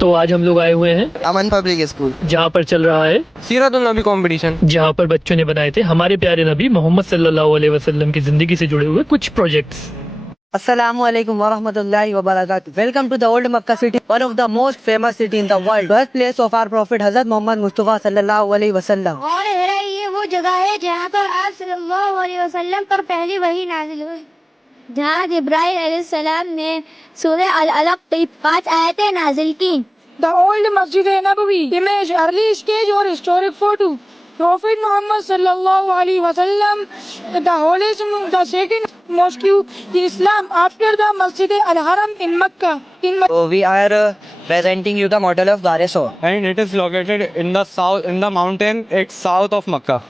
तो आज हम लोग आए हुए हैं अमन पब्लिक स्कूल, जहाँ पर चल रहा है सीरतुल नबी कंपटीशन, जहाँ पर बच्चों ने बनाए थे हमारे प्यारे नबी मोहम्मद सल्लल्लाहु अलैहि वसल्लम की जिंदगी से जुड़े हुए कुछ projects. Assalamualaikum warahmatullahi wabarakatuh. Welcome to the old Makkah city, one of the most famous city in the world, birthplace of our Prophet Hazrat Muhammad Mustafa sallallahu alaihi wasallam. और ये वो जगह है जहाँ पर आप सल्लल्लाहु अलैहि वसल्लम पर पहली वही नाजिल हुई, जहाँ जिब्राइल अलैहिस्सलाम ने सूरह अल-अलक की 5 आयतें नाजिल की। The old Masjid Nabawi, image, early stage or historic photo. Prophet Muhammad sallallahu alaihi wasallam, the holiest, the second mosque in Islam after the Masjid Al-Haram in Makkah. So we are presenting you the model of Gareso. and it is located in the south, in the mountain, it's south of Makkah.